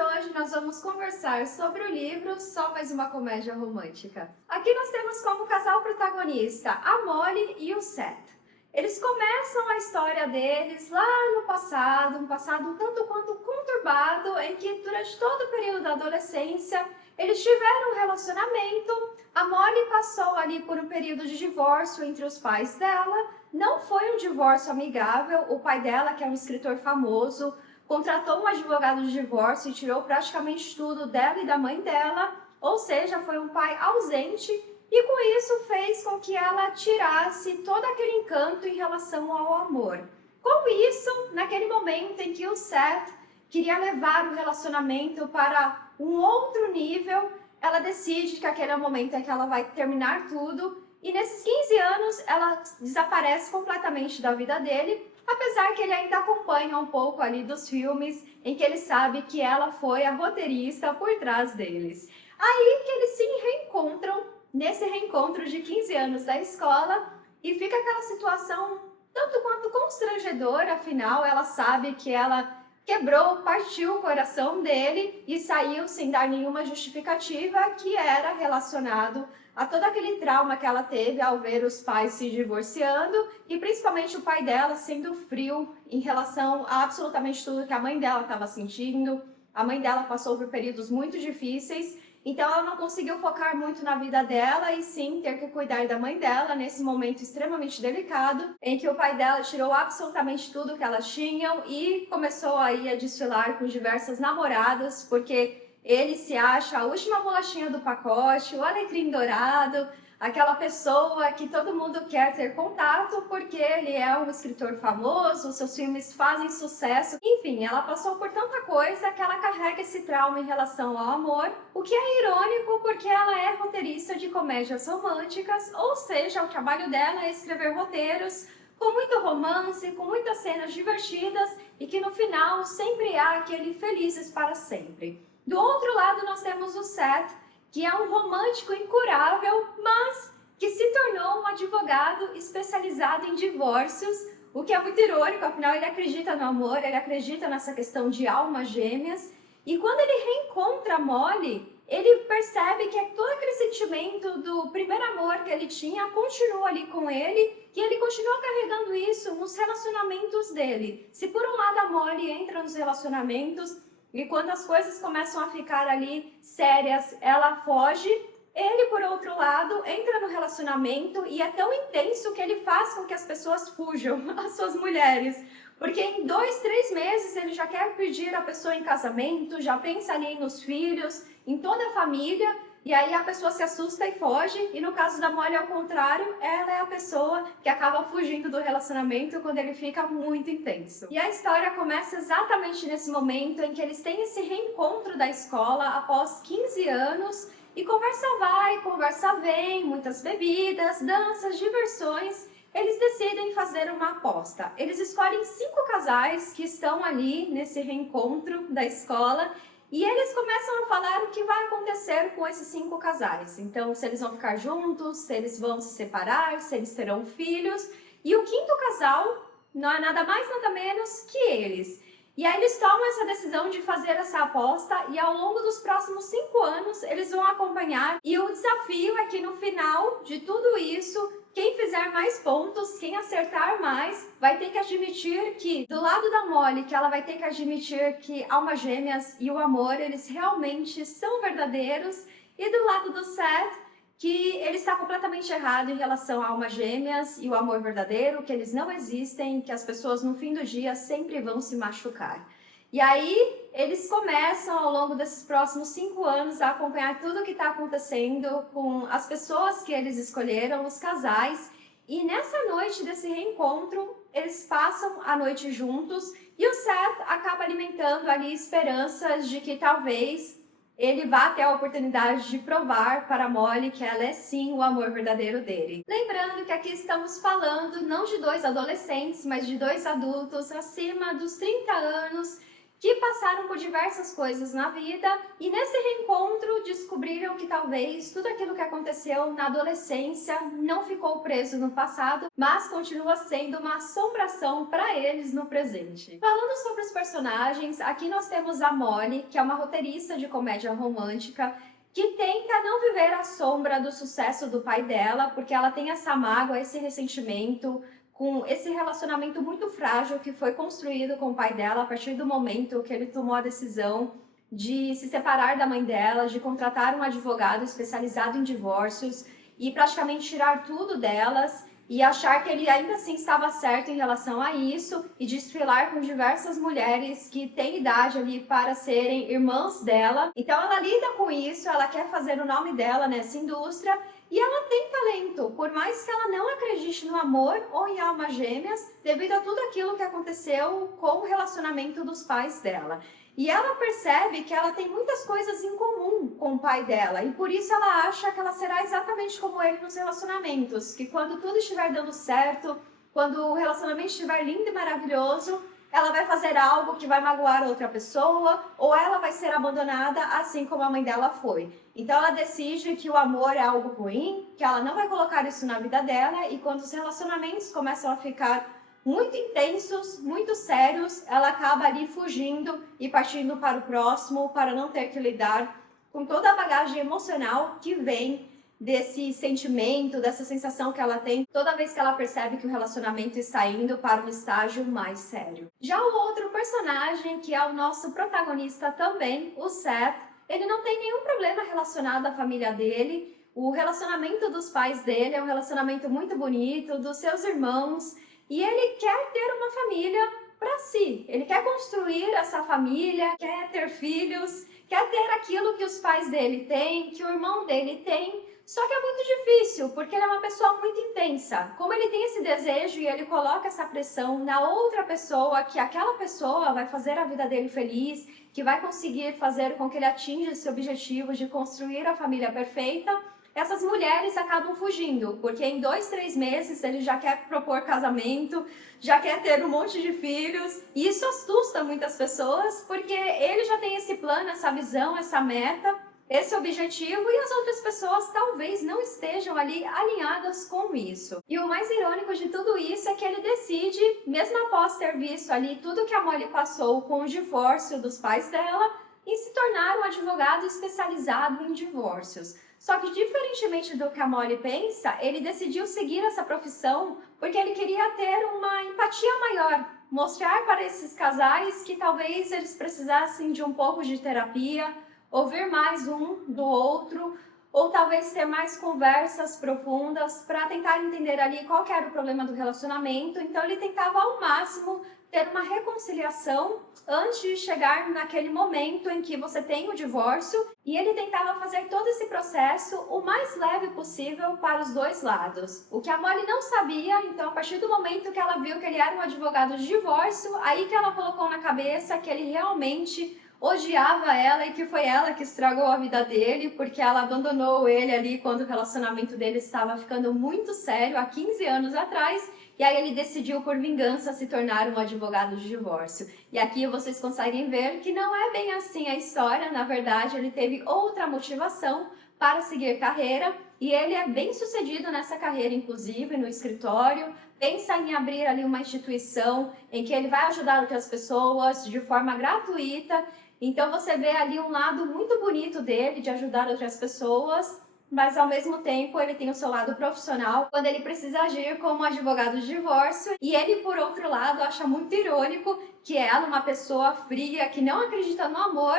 de hoje nós vamos conversar sobre o livro Só Mais Uma Comédia Romântica. Aqui nós temos como casal protagonista a Molly e o Seth. Eles começam a história deles lá no passado, um passado um tanto quanto conturbado, em que durante todo o período da adolescência eles tiveram um relacionamento. A Molly passou ali por um período de divórcio entre os pais dela. Não foi um divórcio amigável. O pai dela, que é um escritor famoso, contratou um advogado de divórcio e tirou praticamente tudo dela e da mãe dela, ou seja, foi um pai ausente, e com isso fez com que ela tirasse todo aquele encanto em relação ao amor. Com isso, naquele momento em que o Seth queria levar o relacionamento para um outro nível, ela decide que aquele é o momento em que ela vai terminar tudo, e nesses 15 anos ela desaparece completamente da vida dele, apesar que ele ainda acompanha um pouco ali dos filmes, em que ele sabe que ela foi a roteirista por trás deles. Aí que eles se reencontram, nesse reencontro de 15 anos da escola, e fica aquela situação tanto quanto constrangedora, afinal ela sabe que ela quebrou, partiu o coração dele e saiu sem dar nenhuma justificativa, que era relacionado a todo aquele trauma que ela teve ao ver os pais se divorciando e principalmente o pai dela sendo frio em relação a absolutamente tudo que a mãe dela estava sentindo. A mãe dela passou por períodos muito difíceis, então ela não conseguiu focar muito na vida dela e sim ter que cuidar da mãe dela nesse momento extremamente delicado, em que o pai dela tirou absolutamente tudo que elas tinham e começou aí a desfilar com diversas namoradas, porque ele se acha a última bolachinha do pacote, o alecrim dourado, aquela pessoa que todo mundo quer ter contato porque ele é um escritor famoso, seus filmes fazem sucesso. Enfim, ela passou por tanta coisa que ela carrega esse trauma em relação ao amor, o que é irônico porque ela é roteirista de comédias românticas, ou seja, o trabalho dela é escrever roteiros com muito romance, com muitas cenas divertidas e que no final sempre há aquele felizes para sempre. Do outro lado nós temos o Seth, que é um romântico incurável, mas que se tornou um advogado especializado em divórcios, o que é muito irônico, afinal ele acredita no amor, ele acredita nessa questão de almas gêmeas, e quando ele reencontra a Molly, ele percebe que todo aquele sentimento do primeiro amor que ele tinha continua ali com ele, e ele continua carregando isso nos relacionamentos dele. Se por um lado a Molly entra nos relacionamentos, e quando as coisas começam a ficar ali sérias, ela foge. Ele, por outro lado, entra no relacionamento e é tão intenso que ele faz com que as pessoas fujam, as suas mulheres. Porque em 2, 3 meses ele já quer pedir a pessoa em casamento, já pensa ali nos filhos, em toda a família. E aí a pessoa se assusta e foge, e no caso da Molly, ao contrário, ela é a pessoa que acaba fugindo do relacionamento quando ele fica muito intenso. E a história começa exatamente nesse momento em que eles têm esse reencontro da escola após 15 anos, e conversa vai, conversa vem, muitas bebidas, danças, diversões. Eles decidem fazer uma aposta. Eles escolhem 5 casais que estão ali nesse reencontro da escola, e eles começam a falar o que vai acontecer com esses 5 casais. Então, se eles vão ficar juntos, se eles vão se separar, se eles terão filhos. E o 5º casal não é nada mais, nada menos que eles. E aí eles tomam essa decisão de fazer essa aposta e ao longo dos próximos 5 anos eles vão acompanhar. E o desafio é que no final de tudo isso, quem fizer mais pontos, quem acertar mais, vai ter que admitir que, do lado da Molly, que ela vai ter que admitir que almas gêmeas e o amor, eles realmente são verdadeiros, e do lado do Seth, que ele está completamente errado em relação a almas gêmeas e o amor verdadeiro, que eles não existem, que as pessoas no fim do dia sempre vão se machucar. E aí eles começam ao longo desses próximos 5 anos a acompanhar tudo o que está acontecendo com as pessoas que eles escolheram, os casais, e nessa noite desse reencontro eles passam a noite juntos e o Seth acaba alimentando ali esperanças de que talvez ele vá ter a oportunidade de provar para a Molly que ela é sim o amor verdadeiro dele. Lembrando que aqui estamos falando não de 2 adolescentes, mas de 2 adultos acima dos 30 anos, que passaram por diversas coisas na vida e nesse reencontro descobriram que talvez tudo aquilo que aconteceu na adolescência não ficou preso no passado, mas continua sendo uma assombração para eles no presente. Falando sobre os personagens, aqui nós temos a Molly, que é uma roteirista de comédia romântica, que tenta não viver à sombra do sucesso do pai dela, porque ela tem essa mágoa, esse ressentimento, com esse relacionamento muito frágil que foi construído com o pai dela a partir do momento que ele tomou a decisão de se separar da mãe dela, de contratar um advogado especializado em divórcios e praticamente tirar tudo delas e achar que ele ainda assim estava certo em relação a isso e desfilar com diversas mulheres que têm idade ali para serem irmãs dela. Então ela lida com isso, ela quer fazer o nome dela nessa indústria e ela tem talento, por mais que ela não acredite no amor ou em almas gêmeas, devido a tudo aquilo que aconteceu com o relacionamento dos pais dela. E ela percebe que ela tem muitas coisas em comum com o pai dela, e por isso ela acha que ela será exatamente como ele nos relacionamentos, que quando tudo estiver dando certo, quando o relacionamento estiver lindo e maravilhoso, ela vai fazer algo que vai magoar outra pessoa, ou ela vai ser abandonada assim como a mãe dela foi. Então ela decide que o amor é algo ruim, que ela não vai colocar isso na vida dela, e quando os relacionamentos começam a ficar muito intensos, muito sérios, ela acaba ali fugindo e partindo para o próximo para não ter que lidar com toda a bagagem emocional que vem desse sentimento, dessa sensação que ela tem toda vez que ela percebe que o relacionamento está indo para um estágio mais sério. Já o outro personagem, que é o nosso protagonista também, o Seth, ele não tem nenhum problema relacionado à família dele. O relacionamento dos pais dele é um relacionamento muito bonito, dos seus irmãos, e ele quer ter uma família para si. Ele quer construir essa família, quer ter filhos, quer ter aquilo que os pais dele têm, que o irmão dele tem. Só que é muito difícil, porque ele é uma pessoa muito intensa. Como ele tem esse desejo e ele coloca essa pressão na outra pessoa, que aquela pessoa vai fazer a vida dele feliz, que vai conseguir fazer com que ele atinja esse objetivo de construir a família perfeita, essas mulheres acabam fugindo, porque em 2, 3 meses ele já quer propor casamento, já quer ter um monte de filhos, e isso assusta muitas pessoas, porque ele já tem esse plano, essa visão, essa meta, esse objetivo, e as outras pessoas talvez não estejam ali alinhadas com isso. E o mais irônico de tudo isso é que ele decide, mesmo após ter visto ali tudo que a Molly passou com o divórcio dos pais dela, em se tornar um advogado especializado em divórcios. Só que, diferentemente do que a Molly pensa, ele decidiu seguir essa profissão porque ele queria ter uma empatia maior, mostrar para esses casais que talvez eles precisassem de um pouco de terapia, ouvir mais um do outro, ou talvez ter mais conversas profundas para tentar entender ali qual que era o problema do relacionamento. Então ele tentava ao máximo ter uma reconciliação antes de chegar naquele momento em que você tem o divórcio, e ele tentava fazer todo esse processo o mais leve possível para os dois lados. O que a Molly não sabia, então a partir do momento que ela viu que ele era um advogado de divórcio, aí que ela colocou na cabeça que ele realmente odiava ela e que foi ela que estragou a vida dele, porque ela abandonou ele ali quando o relacionamento dele estava ficando muito sério há 15 anos atrás, e aí ele decidiu por vingança se tornar um advogado de divórcio. E aqui vocês conseguem ver que não é bem assim a história, na verdade ele teve outra motivação para seguir carreira, e ele é bem sucedido nessa carreira, inclusive no escritório, pensa em abrir ali uma instituição em que ele vai ajudar outras pessoas de forma gratuita. Então você vê ali um lado muito bonito dele de ajudar outras pessoas, mas ao mesmo tempo ele tem o seu lado profissional quando ele precisa agir como advogado de divórcio, e ele, por outro lado, acha muito irônico que ela, uma pessoa fria que não acredita no amor,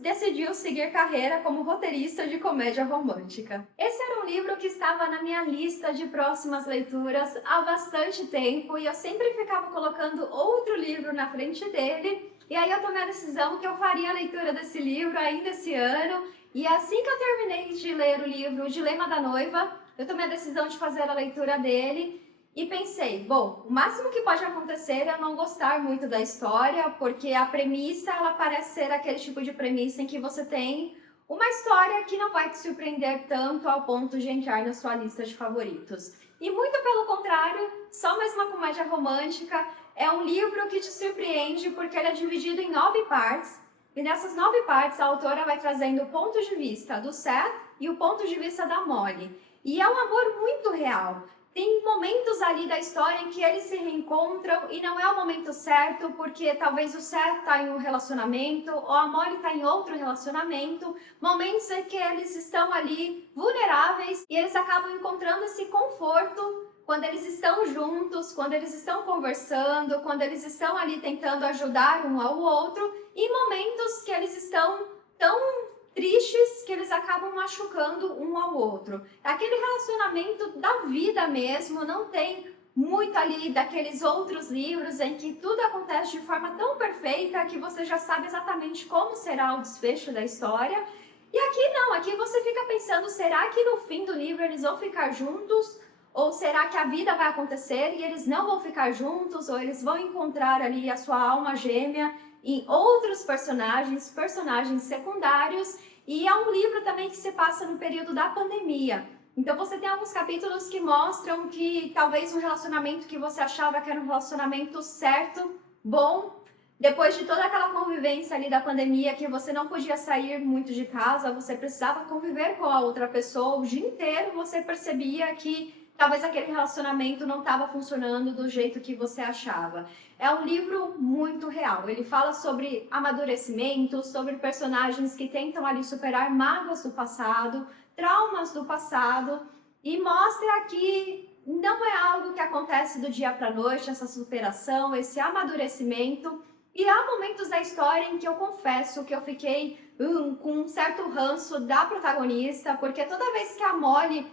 decidiu seguir carreira como roteirista de comédia romântica. Esse era um livro que estava na minha lista de próximas leituras há bastante tempo, e eu sempre ficava colocando outro livro na frente dele, e aí eu tomei a decisão que eu faria a leitura desse livro ainda esse ano. E assim que eu terminei de ler o livro O Dilema da Noiva, eu tomei a decisão de fazer a leitura dele e pensei, bom, o máximo que pode acontecer é eu não gostar muito da história, porque a premissa, ela parece ser aquele tipo de premissa em que você tem uma história que não vai te surpreender tanto ao ponto de entrar na sua lista de favoritos. E muito pelo contrário, só mais uma comédia romântica. É um livro que te surpreende porque ele é dividido em 9 partes. E nessas 9 partes, a autora vai trazendo o ponto de vista do Seth e o ponto de vista da Molly. E é um amor muito real. Tem momentos ali da história em que eles se reencontram e não é o momento certo, porque talvez o Seth está em um relacionamento ou a Molly está em outro relacionamento. Momentos em que eles estão ali vulneráveis e eles acabam encontrando esse conforto quando eles estão juntos, quando eles estão conversando, quando eles estão ali tentando ajudar um ao outro, e momentos que eles estão tão tristes que eles acabam machucando um ao outro. Aquele relacionamento da vida mesmo, não tem muito ali daqueles outros livros em que tudo acontece de forma tão perfeita que você já sabe exatamente como será o desfecho da história. E aqui não, aqui você fica pensando, será que no fim do livro eles vão ficar juntos? Ou será que a vida vai acontecer e eles não vão ficar juntos? Ou eles vão encontrar ali a sua alma gêmea em outros personagens secundários, e é um livro também que se passa no período da pandemia. Então você tem alguns capítulos que mostram que talvez um relacionamento que você achava que era um relacionamento certo, bom, depois de toda aquela convivência ali da pandemia, que você não podia sair muito de casa, você precisava conviver com a outra pessoa o dia inteiro, você percebia que talvez aquele relacionamento não estava funcionando do jeito que você achava. É um livro muito real. Ele fala sobre amadurecimento, sobre personagens que tentam ali superar mágoas do passado, traumas do passado, e mostra que não é algo que acontece do dia para a noite, essa superação, esse amadurecimento. E há momentos da história em que eu confesso que eu fiquei com um certo ranço da protagonista, porque toda vez que a Molly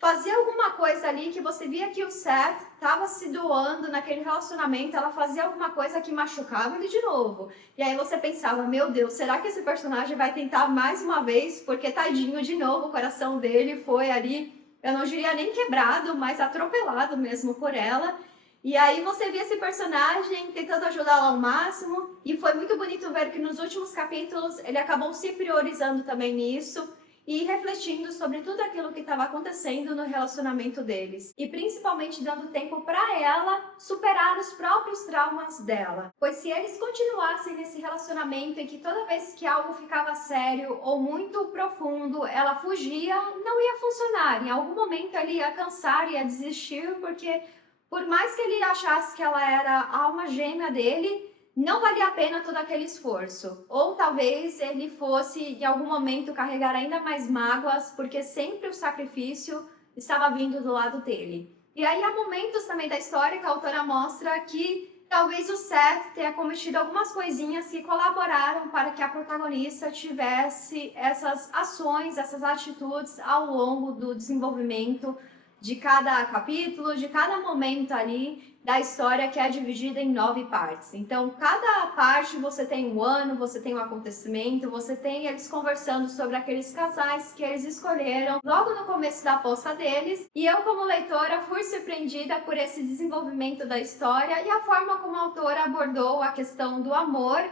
fazia alguma coisa ali que você via que o Seth estava se doando naquele relacionamento, ela fazia alguma coisa que machucava ele de novo. E aí você pensava, meu Deus, será que esse personagem vai tentar mais uma vez? Porque tadinho, de novo, o coração dele foi ali, eu não diria nem quebrado, mas atropelado mesmo por ela. E aí você via esse personagem tentando ajudá-la ao máximo, e foi muito bonito ver que nos últimos capítulos ele acabou se priorizando também nisso, e refletindo sobre tudo aquilo que estava acontecendo no relacionamento deles. E principalmente dando tempo para ela superar os próprios traumas dela. Pois se eles continuassem nesse relacionamento em que toda vez que algo ficava sério ou muito profundo, ela fugia, não ia funcionar. Em algum momento ele ia cansar, ia desistir, porque por mais que ele achasse que ela era a alma gêmea dele, não valia a pena todo aquele esforço. Ou talvez ele fosse, em algum momento, carregar ainda mais mágoas, porque sempre o sacrifício estava vindo do lado dele. E aí há momentos também da história que a autora mostra que talvez o Seth tenha cometido algumas coisinhas que colaboraram para que a protagonista tivesse essas ações, essas atitudes ao longo do desenvolvimento de cada capítulo, de cada momento ali da história, que é dividida em 9 partes. Então, cada parte você tem um ano, você tem um acontecimento, você tem eles conversando sobre aqueles casais que eles escolheram logo no começo da aposta deles. E eu, como leitora, fui surpreendida por esse desenvolvimento da história e a forma como a autora abordou a questão do amor,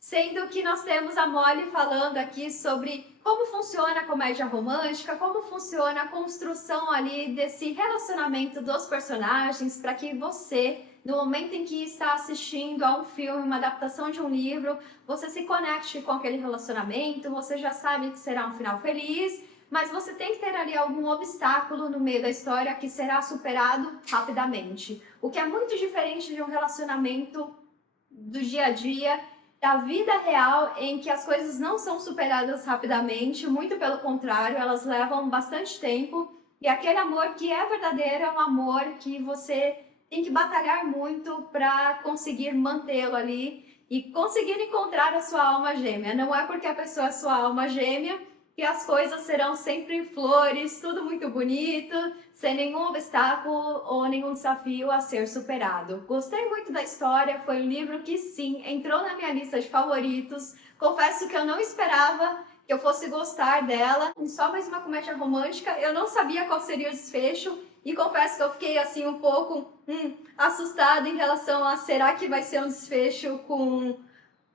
sendo que nós temos a Molly falando aqui sobre como funciona a comédia romântica, como funciona a construção ali desse relacionamento dos personagens, para que você, no momento em que está assistindo a um filme, uma adaptação de um livro, você se conecte com aquele relacionamento, você já sabe que será um final feliz, mas você tem que ter ali algum obstáculo no meio da história que será superado rapidamente. O que é muito diferente de um relacionamento do dia a dia, da vida real, em que as coisas não são superadas rapidamente, muito pelo contrário, elas levam bastante tempo, e aquele amor que é verdadeiro é um amor que você tem que batalhar muito para conseguir mantê-lo ali e conseguir encontrar a sua alma gêmea. Não é porque a pessoa é sua alma gêmea que as coisas serão sempre flores, tudo muito bonito, sem nenhum obstáculo ou nenhum desafio a ser superado. Gostei muito da história, foi um livro que sim, entrou na minha lista de favoritos. Confesso que eu não esperava que eu fosse gostar dela. Em só mais uma comédia romântica, eu não sabia qual seria o desfecho e confesso que eu fiquei assim um pouco assustada em relação a será que vai ser um desfecho com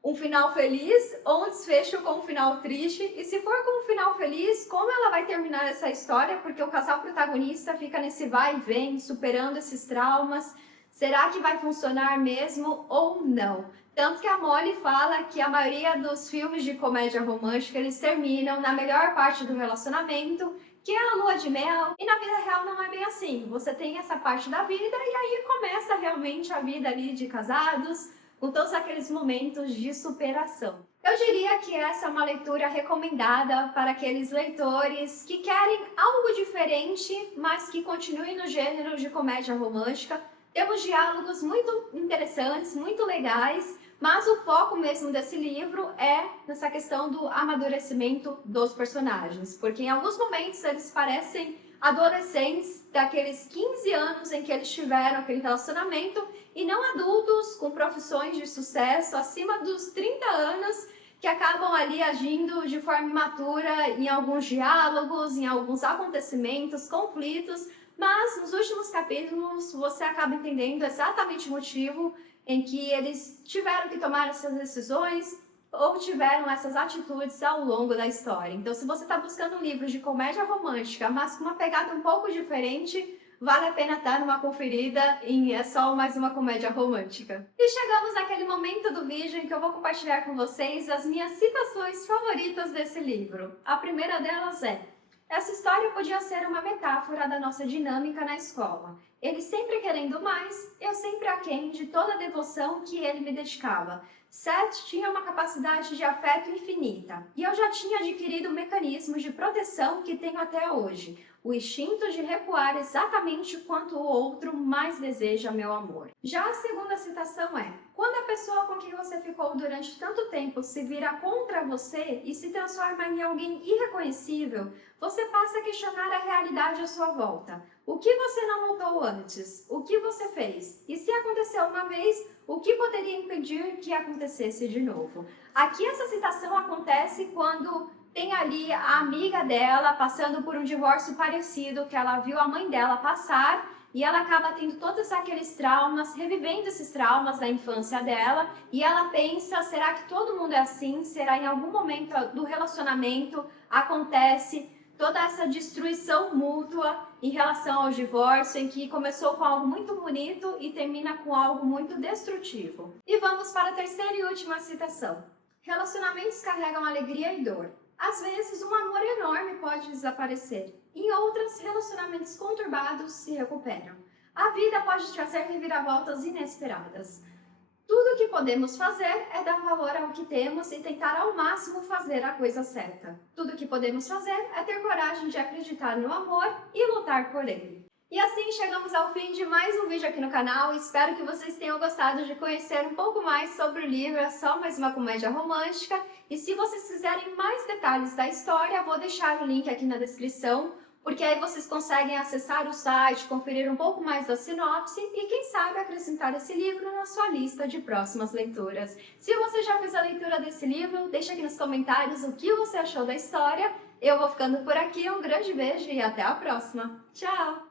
um final feliz ou um desfecho com um final triste, e se for com um final feliz, como ela vai terminar essa história, porque o casal protagonista fica nesse vai e vem, superando esses traumas, Será que vai funcionar mesmo ou não? Tanto que a Molly fala que a maioria dos filmes de comédia romântica eles terminam na melhor parte do relacionamento, que é a lua de mel, e na vida real não é bem assim. Você tem essa parte da vida e aí começa realmente a vida ali de casados, com todos aqueles momentos de superação. Eu diria que essa é uma leitura recomendada para aqueles leitores que querem algo diferente, mas que continuem no gênero de comédia romântica. Temos diálogos muito interessantes, muito legais, mas o foco mesmo desse livro é nessa questão do amadurecimento dos personagens, porque em alguns momentos eles parecem adolescentes daqueles 15 anos em que eles tiveram aquele relacionamento e não adultos com profissões de sucesso acima dos 30 anos que acabam ali agindo de forma imatura em alguns diálogos, em alguns acontecimentos, conflitos, mas nos últimos capítulos você acaba entendendo exatamente o motivo em que eles tiveram que tomar essas decisões ou tiveram essas atitudes ao longo da história. Então, se você está buscando um livro de comédia romântica, mas com uma pegada um pouco diferente, vale a pena dar uma conferida em É Só Mais Uma Comédia Romântica. E chegamos naquele momento do vídeo em que eu vou compartilhar com vocês as minhas citações favoritas desse livro. A primeira delas é: essa história podia ser uma metáfora da nossa dinâmica na escola. Ele sempre querendo mais, eu sempre aquém de toda a devoção que ele me dedicava. Seth tinha uma capacidade de afeto infinita, e eu já tinha adquirido um mecanismo de proteção que tenho até hoje, o instinto de recuar exatamente quanto o outro mais deseja meu amor. Já a segunda citação é: quando a pessoa com quem você ficou durante tanto tempo se vira contra você e se transforma em alguém irreconhecível, você passa a questionar a realidade à sua volta. O que você não notou antes? O que você fez? E se aconteceu uma vez, o que poderia impedir que acontecesse de novo? Aqui essa citação acontece quando tem ali a amiga dela passando por um divórcio parecido que ela viu a mãe dela passar e ela acaba tendo todos aqueles traumas, revivendo esses traumas da infância dela e ela pensa, será que todo mundo é assim? Será em algum momento do relacionamento acontece toda essa destruição mútua em relação ao divórcio, em que começou com algo muito bonito e termina com algo muito destrutivo. E vamos para a terceira e última citação. Relacionamentos carregam alegria e dor. Às vezes, um amor enorme pode desaparecer. Em outras, relacionamentos conturbados se recuperam. A vida pode trazer reviravoltas inesperadas. Tudo o que podemos fazer é dar valor ao que temos e tentar ao máximo fazer a coisa certa. Tudo o que podemos fazer é ter coragem de acreditar no amor e lutar por ele. E assim chegamos ao fim de mais um vídeo aqui no canal. Espero que vocês tenham gostado de conhecer um pouco mais sobre o livro É Só Mais Uma Comédia Romântica. E se vocês quiserem mais detalhes da história, vou deixar o link aqui na descrição, porque aí vocês conseguem acessar o site, conferir um pouco mais da sinopse e, quem sabe, acrescentar esse livro na sua lista de próximas leituras. Se você já fez a leitura desse livro, deixa aqui nos comentários o que você achou da história. Eu vou ficando por aqui, um grande beijo e até a próxima. Tchau!